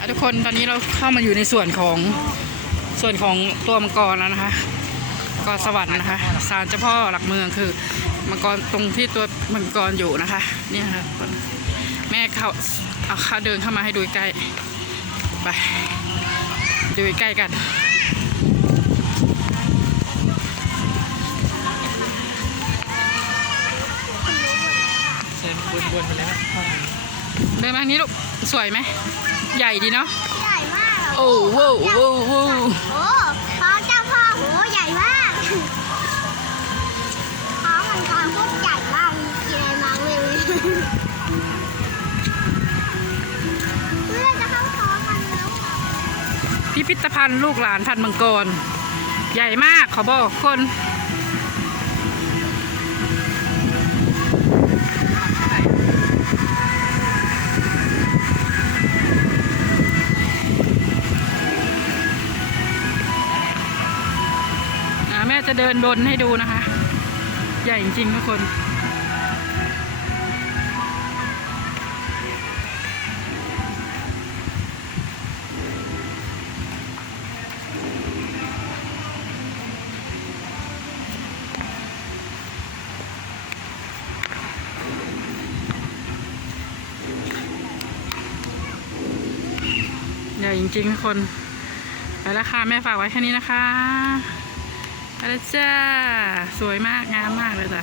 ่ะทุกคนตอนนี้เราเข้ามาอยู่ในส่วนของส่วนของตัวมังกรแล้วนะคะกรสวรรค์นะคะศาลเจ้าพ่อหลักเมืองคือมังกรตรงที่ตัวมังกรอยู่นะคะ เนี่ยค่ะแม่เขาเอาเขาเดินเข้ามาให้ดูใกล้ไปดูใกล้กันเชิญวนๆไปเลยครับห้องนี้ เดินมาทางนี้ลูก สวยไหม ใหญ่ดีเนาะ ใหญ่มากโอ้โหโอ้โหโอ้ท้องเจ้าพ่อโหใหญ่มากท้องมันท้องพวกใหญ่มากมีกินอะไรมาไม่รู้เพื่อนจะเข้าท้องมันแล้วพิพิธภัณฑ์ลูกหลานพันธุ์มังกร ใหญ่มากขอบอกคน แม่จะเดินบนให้ดูนะคะ ใหญ่จริงๆทุกคน ใหญ่จริงๆทุกคนไปแล้วค่ะ แม่ฝากไว้แค่นี้นะคะ แล้วจ้า สวยมาก งามมากเลยจ้ะ